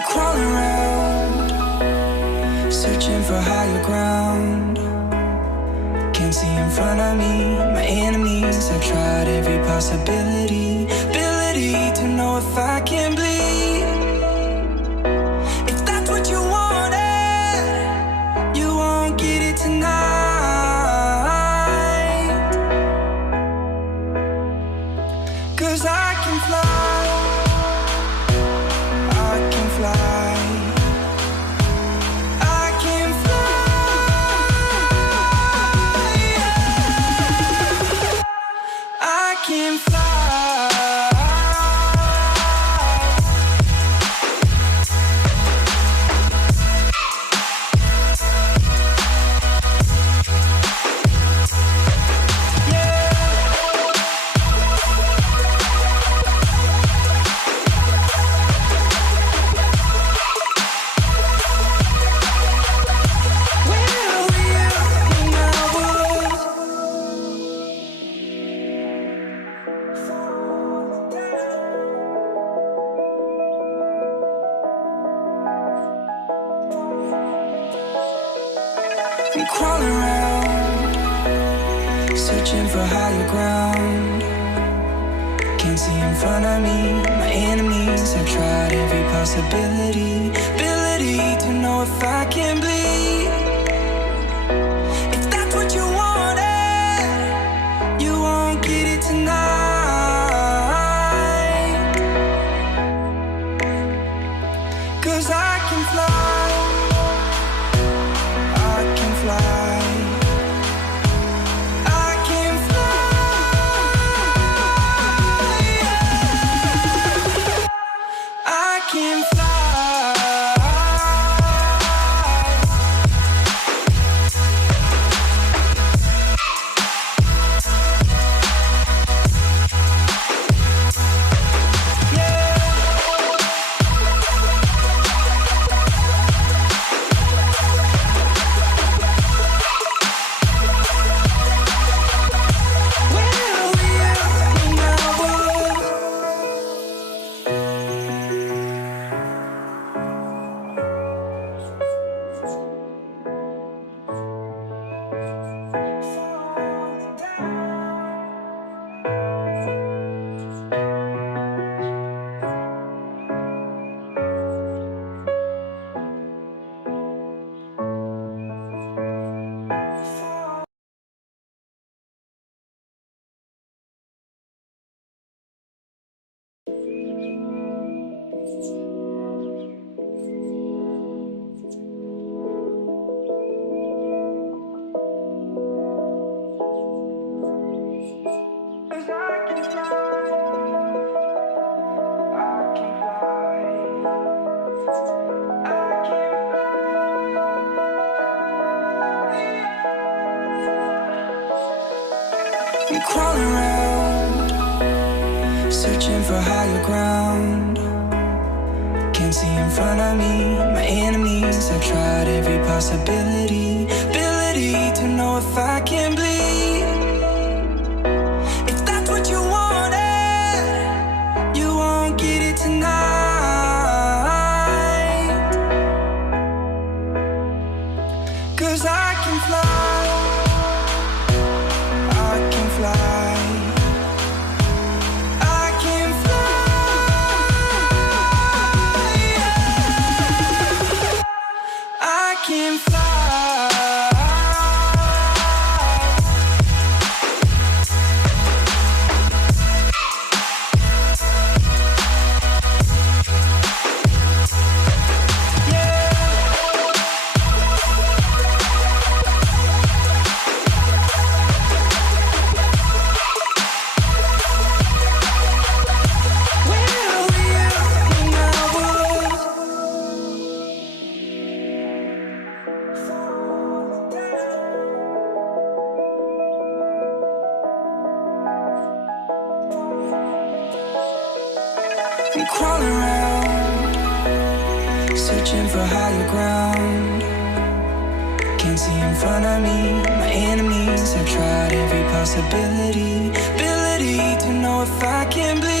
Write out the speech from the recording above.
Crawling around, searching for higher ground. Can't see in front of me, my enemies. I've tried every possibility, ability to know if I can bleed. If that's what you wanted, you won't get it tonight. 'Cause I can fly, I can fly. Can fly. I'm crawling around, searching for higher ground. Can't see in front of me, my enemies. I've tried every possibility, ability to know if I can bleed. If that's what you wanted, you won't get it tonight. 'Cause I can fly, I can fly. I can fly. I can fly. I'm crawling around, searching for higher ground. Can't see in front of me, my enemies. I've tried every possibility, ability to know if I can bleed. If that's what you wanted, you won't get it tonight. 'Cause I can fly, I can fly. I can fly. I can fly. I'm crawling around, searching for higher ground. Can't see in front of me, my enemies. I've tried every possibility, ability to know if I can bleed.